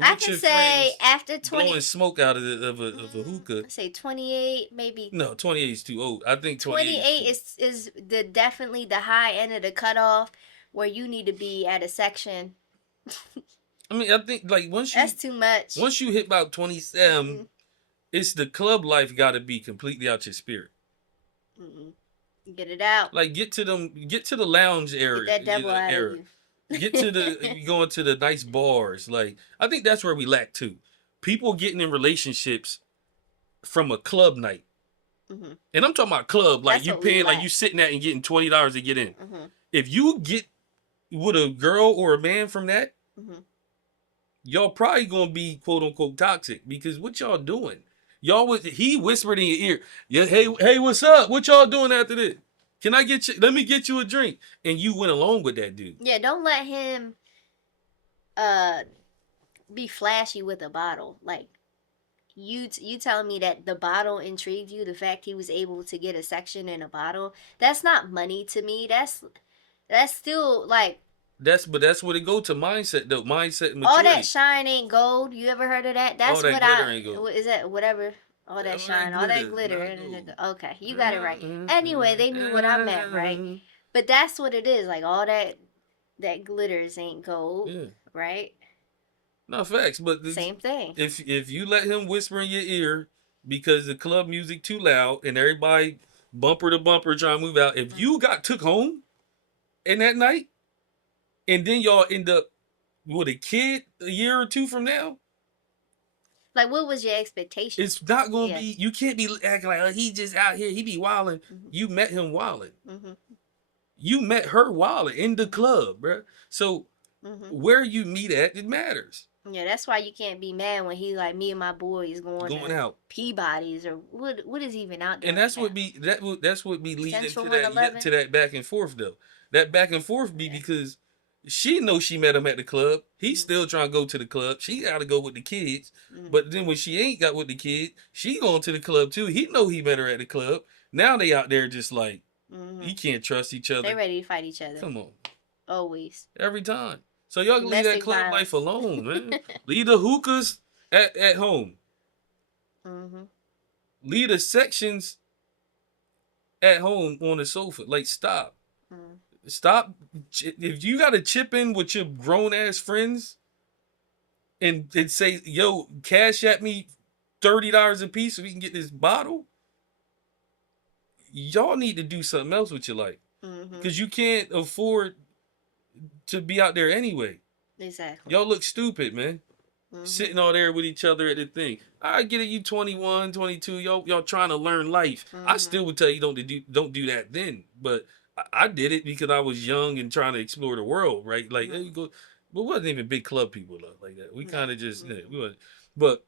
I with can your say friends after blowing 20, smoke out of a hookah. say 28, maybe No, 28 is too old. I think 28 is 28 too. is the definitely the high end of the cutoff where you need to be at a section. I mean, I think like That's too much. once you hit about 27, Mm-mm, it's the club life got to be completely out your spirit. mm-mm. Get it out. Like get to the lounge Get area, that devil out of era. you. Get to the going to the nice bars. Like I think that's where we lack too. People getting in relationships from a club night. Hmm. And I'm talking about club, like That's you what we paying, like lack. you sitting at and getting $20 to get in. Hmm. If you get with a girl or a man from that, Hmm. y'all probably gonna be quote unquote toxic because what y'all doing? He whispered in your ear, yeah, hey, what's up? What y'all doing after this? Can I get you? Let me get you a drink, and you went along with that dude. Yeah, don't let him uh be flashy with a bottle. Like, you telling me that the bottle intrigued you, the fact he was able to get a section in a bottle, that's not money to me. That's still like That's what it go to mindset though. Mindset and all that maturity. shine ain't gold. You ever heard of that? All That's that what glitter ain't gold. what is that, whatever, all that All that shine, all that glitter, glitter. not gold. Okay, you got it right. Anyway, they knew what I meant, right? But that's what it is. Like, all that glitters ain't gold, Yeah. right? No facts, but Same thing. if you let him whisper in your ear because the club music too loud and everybody bumper to bumper trying to move out, if you got took home in that night and then y'all end up with a kid a year or two from now, Like, what was your expectation? it's not gonna Yeah. be. You can't be acting like, oh, he just out here. He be wilding. Mhm. You met him wilding. Mhm. You met her wilding in the Mhm. club, bruh. So Mhm. where you meet at, it matters. Yeah, that's why you can't be mad when he like me and my boys going Going to out. Peabody's or what is even out there And right that's now? that's what be leading to Central and that, yeah, 11. to that back and forth though. That back and forth be Yeah. because she knows she met him at the club. He's Mhm. still trying to go to the club. She got to go with the kids. Mhm. But then when she ain't got with the kid, she going to the club too. He know he met her at the club. Now they out there just like you Mhm. can't trust each They other. ready to fight each other Come on, always. every time. So y'all can leave that Domestic club life violence. alone, man. Leave the hookahs at home. Mhm. Leave the sections at home on the sofa. Like stop. Mhm. Stop. If you got to chip in with your grown ass friends and say, yo, cash at me $30 a piece so we can get this bottle, y'all need to do something else with your life. Mhm. Because you can't afford to be out there anyway. Exactly. Y'all look stupid, man. Mhm. Sitting all there with each other at the thing. I get it, you 21, 22, y'all trying to learn life. I Mhm. still would tell you don't do that then. But I did it because I was young and trying to explore the world, right? Like hey, you Mhm. go, but we wasn't even big club people though, like that. We No. kind of just yeah, we Mhm. was, but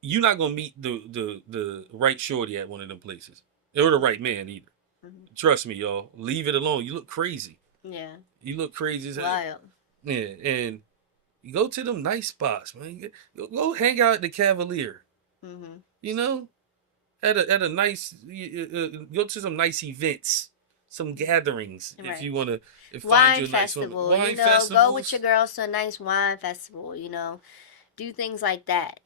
you're not gonna meet the right shorty at one of them places. Or the right man either. Mhm. Trust me, y'all. Leave it alone. You look crazy. Yeah. You look crazy as hell. Wild. Yeah, and you go to them nice spots, man. Go hang out at the Cavalier. Mhm. You know, at a nice go to some nice events, some gatherings if Right. you want to find Wine you a nice woman. festival, Wine go with your festivals. girls to a nice wine festival, do things like that.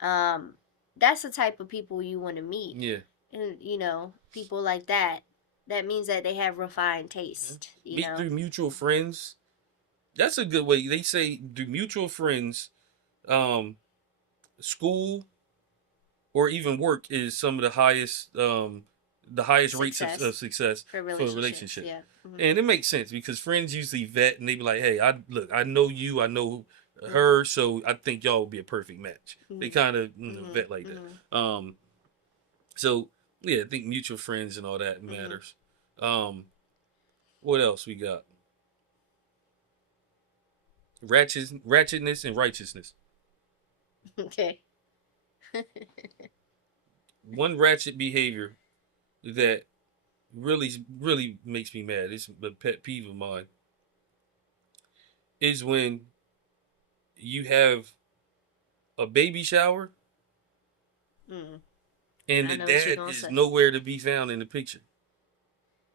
Um, that's the type of people you want to meet. Yeah. And, people like that, that means that they have refined Yeah. taste, Meet through mutual friends. That's a good way. They say through mutual friends, um, school or even work is some of the highest rates success of success for for a relationships. relationship. Yeah. Hmm. And it makes sense because friends usually vet and they be like, hey, I know you, I know Hmm. her, so I think y'all would be a perfect match. They Hmm. kind of Hmm. vet like Hmm. that. So yeah, I think mutual friends and all that Hmm. matters. Um, what else we got? Ratchetness and righteousness. Okay. One ratchet behavior that really makes me mad. It's a pet peeve of mine. Is when you have a baby shower Mm. and I the know what you're dad gonna is say. nowhere to be found in the picture.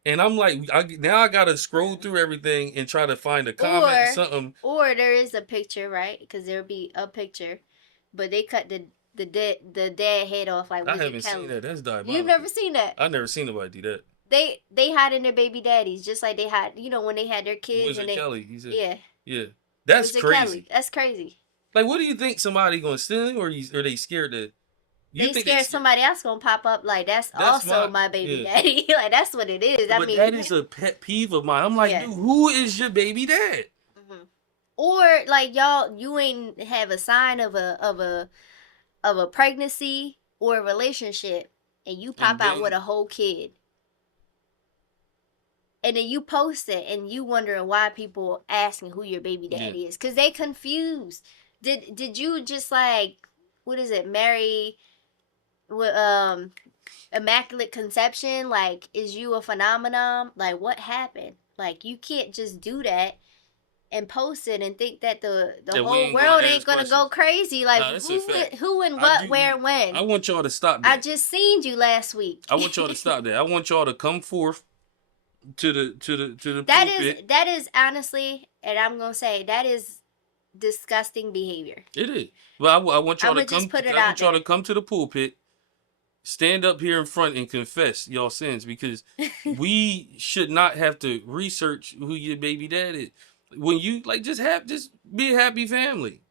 And I'm like, now I gotta scroll through everything and try to find a comment, Or, something. or there is a picture, right? Because there'll be a picture, but they cut the dad head off. Like, I was it haven't seen Kelly? that. That's You've never diabolical. seen that? I never seen nobody do that. They hide in their baby daddies, just like they hide, when they had their kids and Wizard they, Kelly, he said, yeah, yeah, that's was it Kelly? crazy. That's crazy. Like, what do you think somebody gonna steal him, or are they scared to? You They think they scared scared? somebody else gonna pop up like that's That's also my my baby yeah. daddy. Like that's what it is. I But that mean, is a pet peeve of mine. I'm like, yeah. dude, who is your baby dad? Hmm. Or like y'all, you ain't have a sign of a pregnancy or a relationship, and you pop And out with then a whole kid, and then you post it, and you wondering why people asking who your baby yeah, daddy is, cause they confused. Did you just like, what is it, marry with immaculate conception? Like, is you a phenomenon? Like, what happened? Like, you can't just do that and post it and think that the that we whole ain't gonna world ain't ask gonna go questions. crazy. Like, Nah, that's a fact. who and I what, do. where, I when. want y'all to stop I that. just seen you last week. I want y'all to stop that. I want y'all to come forth to the That is pulpit. that is honestly, and I'm gonna say that is disgusting behavior. It is. But I want y'all I'm to gonna just come. put it I out want y'all to there. come to the pulpit, stand up here in front and confess y'all sins because we should not have to research who your baby dad is. When you like, just be a happy family.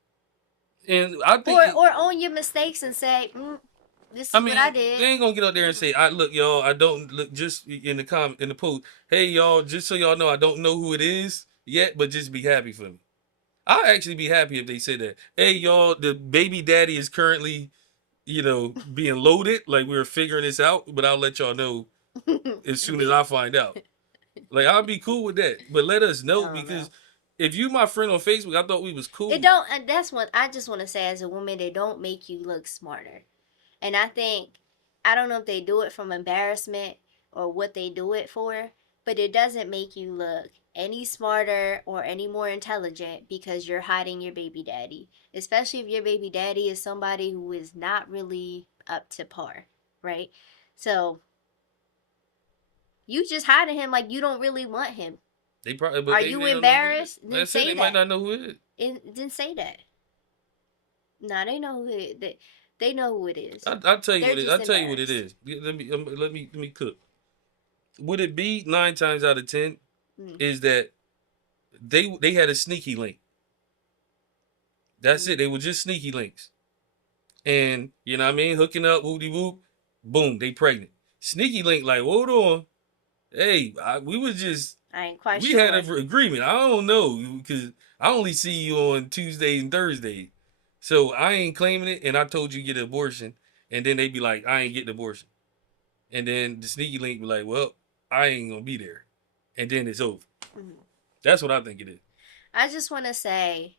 And I think, Or own your mistakes and say, "This I is what I mean, they did." ain't gonna get out there and say, "I look, y'all. I don't look." Just in the comment, in the post, hey, y'all. Just so y'all know, I don't know who it is yet, but just be happy for me. I'll actually be happy if they say that. Hey, y'all, the baby daddy is currently, being loaded. Like, we're figuring this out, but I'll let y'all know as soon as Be I find out. Like, I'll be cool with that. But let us I know, don't because know. if you my friend on Facebook, I thought we was It cool. don't. And that's what I just want to say as a woman. They don't make you look smarter. And I think, I don't know if they do it from embarrassment or what they do it for, but it doesn't make you look any smarter or any more intelligent because you're hiding your baby daddy. Especially if your baby daddy is somebody who is not really up to par, right? So you just hiding him like you don't really want him. They probably, but Are they, you they don't know who it is. embarrassed? Like I Then said, say they might that. not know who it is. Then say that. Nah, they know who it. They know who it is. I'll tell you They're what it. just I'll tell you what it embarrassed. is. Let me cook. Would it be 9 times out of 10? Mm, Is that they had a sneaky link. That's mm. it. They were just sneaky links, and you know what I mean, hooking up, whoopty whoop, boom, they pregnant. Sneaky link, like, hold on, hey, we was just I ain't quite we had sure. an agreement. I don't know, because I only see you on Tuesdays and Thursdays, so I ain't claiming it. And I told you get an abortion, and then they be like, I ain't getting an abortion, and then the sneaky link be like, well, I ain't gonna be there, and then it's over. Mhm. That's what I think it is. I just want to say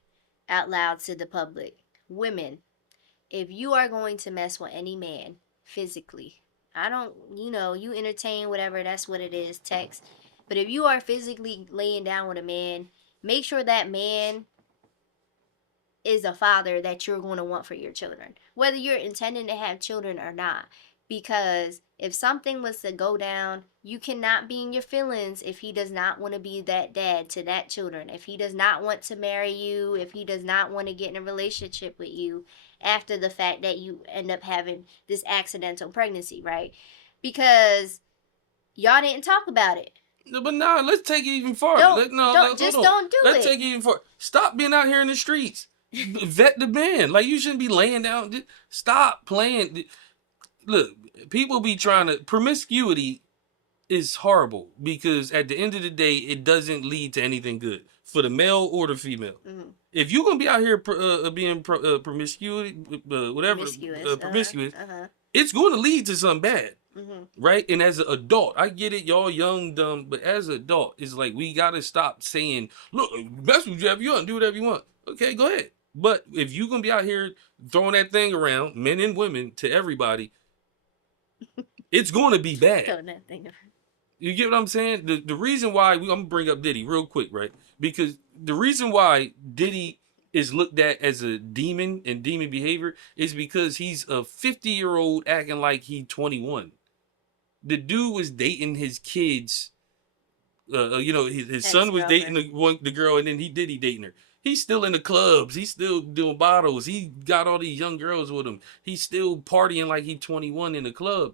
out loud to the public, women, if you are going to mess with any man physically, I don't, you entertain whatever, that's what it is, text. But if you are physically laying down with a man, make sure that man is a father that you're going to want for your children, whether you're intending to have children or not. Because if something was to go down, you cannot be in your feelings if he does not want to be that dad to that children. If he does not want to marry you, if he does not want to get in a relationship with you after the fact that you end up having this accidental pregnancy, right? Because y'all didn't talk about it. No, but nah, let's take it even farther. Don't Hold just on. don't do Let's it. take it even farther. Stop being out here in the streets. Vet the man. Like, you shouldn't be laying down. Stop playing. Look, people be trying to. Promiscuity is horrible, because at the end of the day, it doesn't lead to anything good for the male or the female. Mhm. If you're gonna be out here being promiscuity, whatever, Promiscuous. promiscuous, Uh-huh. it's going to lead to something bad. Mhm. Right? And as an adult, I get it, y'all young, dumb, but as an adult, it's like, we gotta stop saying, look, mess with whatever you want, do whatever you want. Okay, go ahead. But if you gonna be out here throwing that thing around, men and women, to everybody, it's gonna be bad. Throw that thing. You get what I'm saying? The reason why I'm gonna bring up Diddy real quick, right? Because the reason why Diddy is looked at as a demon and demon behavior is because he's a 50-year-old acting like he 21. The dude was dating his kids. His Ex son was dating girlfriend. the girl, and then he dating her. He's still in the clubs. He's still doing bottles. He got all these young girls with him. He's still partying like he's 21 in the club.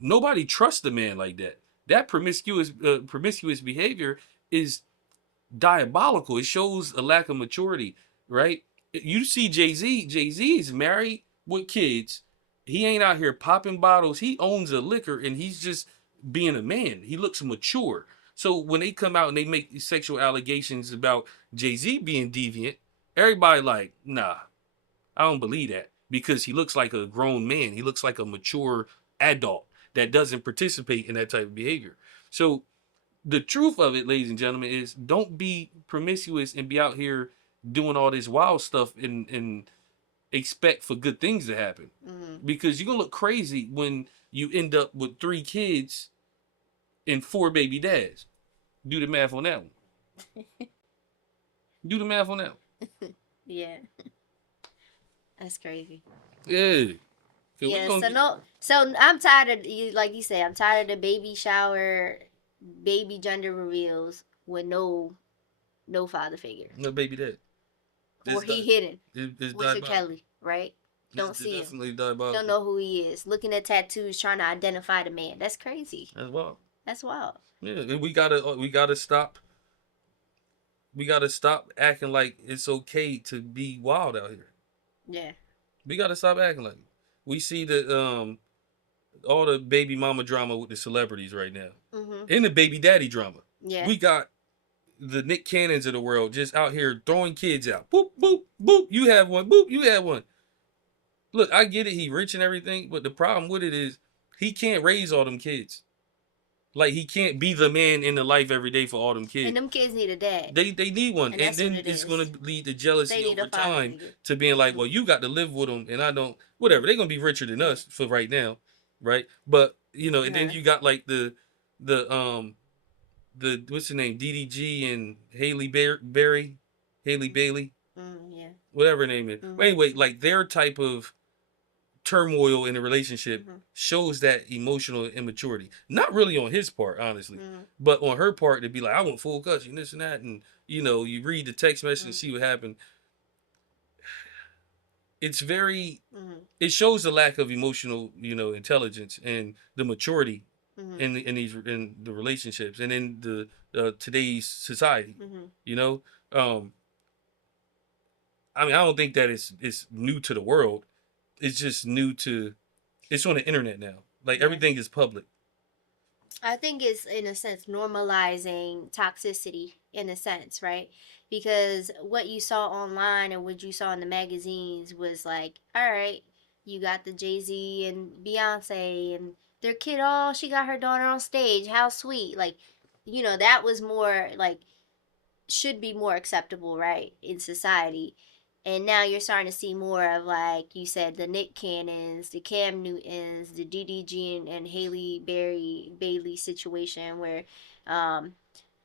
Nobody trusts a man like that. That promiscuous behavior is diabolical. It shows a lack of maturity, right? You see Jay-Z. Jay-Z is married with kids. He ain't out here popping bottles. He owns a liquor, and he's just being a man. He looks mature. So when they come out and they make sexual allegations about Jay-Z being deviant, everybody like, nah, I don't believe that, because he looks like a grown man. He looks like a mature adult that doesn't participate in that type of behavior. So the truth of it, ladies and gentlemen, is don't be promiscuous and be out here doing all this wild stuff and expect for good things to happen. Mm. Because you're gonna look crazy when you end up with 3 kids and 4 baby dads. Do the math on that one. Do the math on that one. Yeah, that's crazy. Yeah. Cause we Yeah, gonna so get, no, so I'm tired of like you said, I'm tired of the baby shower, baby gender reveals with no father figure, no baby dad. or It's, he di- hidden it's with your diabolical. Kelly, right? It's Don't see him, definitely don't diabolical. know who he is. Looking at tattoos, trying to identify the man. That's crazy. As well. That's wild. Yeah, and we gotta stop We gotta stop acting like it's okay to be wild out here. Yeah. We gotta stop acting like it. We see the all the baby mama drama with the celebrities right now, Mhm. and the baby daddy drama. Yeah. We got the Nick Cannons of the world just out here throwing kids out. Boop boop boop. You have one. Boop. You have one. Look, I get it. He rich and everything, but the problem with it is he can't raise all them kids. Like he can't be the man in the life every day for all them And kids. them kids need a dad, They need one, and and that's what then it it's gonna is. lead to They jealousy need a over father time figure. to being like, well, Mhm. you got to live with them, and I don't. Whatever, they're gonna be richer than Yeah. us for right now, right? But and then Uh-huh. you got like the what's the name, DDG and Haley Bailey, Yeah. whatever her name is. But Mhm. anyway, like their type of turmoil in a relationship Mhm. shows that emotional immaturity. Not really on his part, honestly, Mhm. but on her part to be like, I want full custody and this and that, and you read the text message and Mhm. see what happened. It's very, Mhm. it shows the lack of emotional, intelligence and the maturity Mhm. in the relationships and in the today's society. Mhm. You know, um, I mean, I don't think that it's new to the world. It's just new to it's on the internet now. Like Yeah. everything is public. I think it's in a sense normalizing toxicity in a sense, right? Because what you saw online and what you saw in the magazines was like, all right, you got the Jay-Z and Beyonce and their kid, oh, she got her daughter on stage. How sweet. Like, that was more like should be more acceptable, right, in society. And now you're starting to see more of, like you said, the Nick Cannons, the Cam Newtons, the DDG and Haley Berry Bailey situation where, um,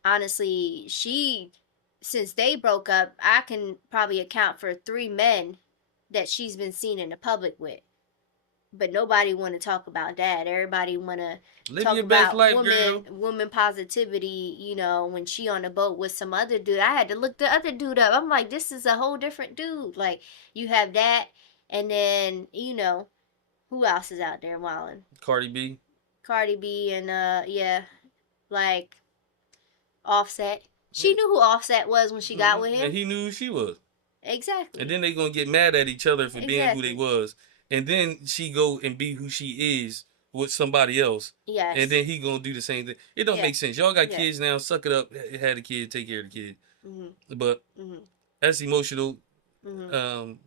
honestly, since they broke up, I can probably account for 3 men that she's been seen in the public with, but nobody want to talk about that. Everybody want to Live talk your best about life, girl. woman positivity. When she on the boat with some other dude, I had to look the other dude up. I'm like, this is a whole different dude. Like you have that, and then who else is out there wilding? Cardi B. Cardi B and yeah, like Offset. She Yeah. knew who Offset was when she got with And him. he knew who she was. And Exactly. then they gonna get mad at each other for being who they Exactly. was. And then she go and be who she is with somebody else. And Yes. then he gonna do the same thing. It don't Yeah. make sense. Y'all got Yeah. kids now. Suck it up. Had a kid. Take care of the kid. Mhm. But Mhm. that's emotional Mhm. um,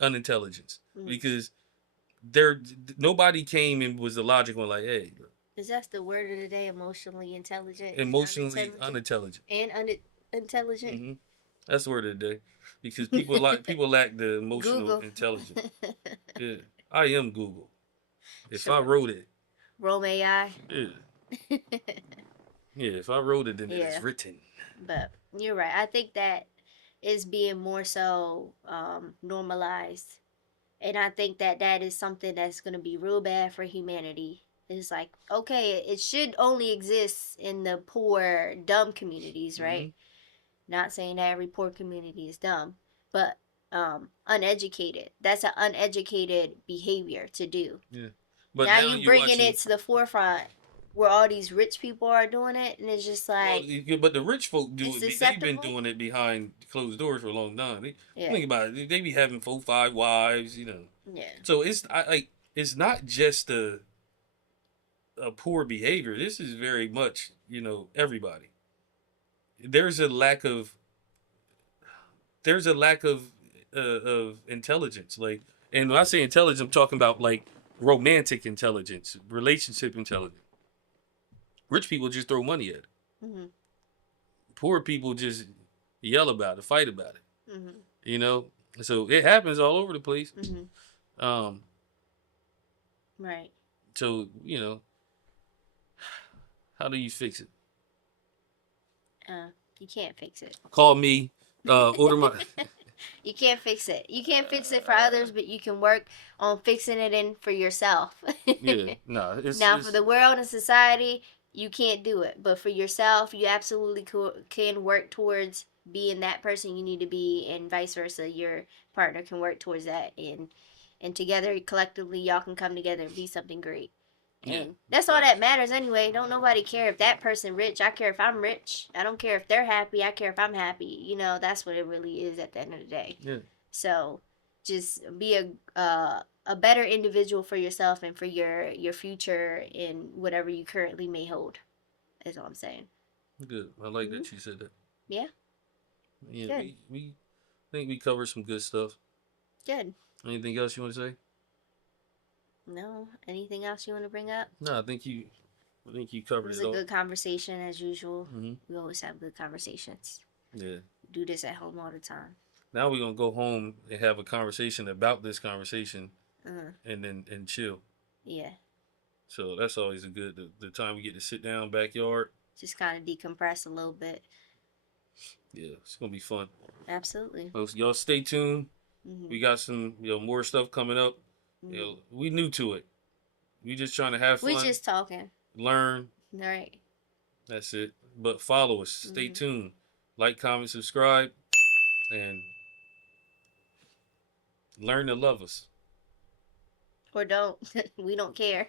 unintelligence Mhm. because there nobody came and was the logical like, hey, Is that the word of the day? Emotionally intelligent and emotionally unintelligent unintelligent. and unintelligent. Hmm. That's the word of the day because people lack the emotional Google. intelligence. Yeah, I am Google. If I Sure. wrote it, Rome AI. yeah, yeah. If I wrote it, then it is Yeah, written. but you're right. I think that is being more so normalized, and I think that that is something that's going to be real bad for humanity. It's like, okay, it should only exist in the poor, dumb communities, right? Hmm. Not saying that every poor community is dumb, but uneducated. That's an uneducated behavior to do. Yeah, but Now now you you're bringing watching. it to the forefront where all these rich people are doing it, and it's just Well, like but the rich folk do it's it. They've been acceptable. doing it behind closed doors for a long time. Yeah, Think about it. They be having 4, 5 wives. yeah. So it's not just a poor behavior. This is very much everybody. There's a lack of of intelligence. Like, and when I say intelligence, I'm talking about like romantic intelligence, relationship intelligence. Rich people just throw money at it. Mhm. Poor people just yell about it, fight about it. Mhm. You know, so it happens all over the place. Mhm. Um, Right. so how do you fix it? You can't fix it. Call me. Order my. You can't fix it. You can't fix it for others, but you can work on fixing it in for yourself. Yeah, no, Now, for it's the world and society, you can't do it. But for yourself, you absolutely can work towards being that person you need to be, and vice versa. Your partner can work towards that, and together, collectively, y'all can come together and be something great. Yeah, And that's all that facts. matters anyway. Don't nobody care if that person rich. I care if I'm rich. I don't care if they're happy. I care if I'm happy. You know, that's what it really is at the end of the day. Yeah, So just be a better individual for yourself and for your future in whatever you currently may hold. Is all I'm saying. good. I like Hmm. that you said that. Yeah, Yeah, good, we think we covered some good stuff. good. Anything else you want to say? No, anything else you want to bring up? No, I think you It covered was it a all. good conversation as usual. Hmm. We always have good conversations. Yeah. Do this at home all the time. Now we're gonna go home and have a conversation about this conversation, Uh, and then and chill. yeah, So that's always a good the time we get to sit down backyard. just kind of decompress a little bit. Yeah, it's gonna be fun. Absolutely. So y'all stay tuned. Hmm. We got some more stuff coming up. Hmm. We new to it. We just trying to have We fun, just talking. learn. All right. That's it. But follow us. Stay Hmm. tuned. Like, comment, subscribe, and learn to love us. Or don't. We don't care.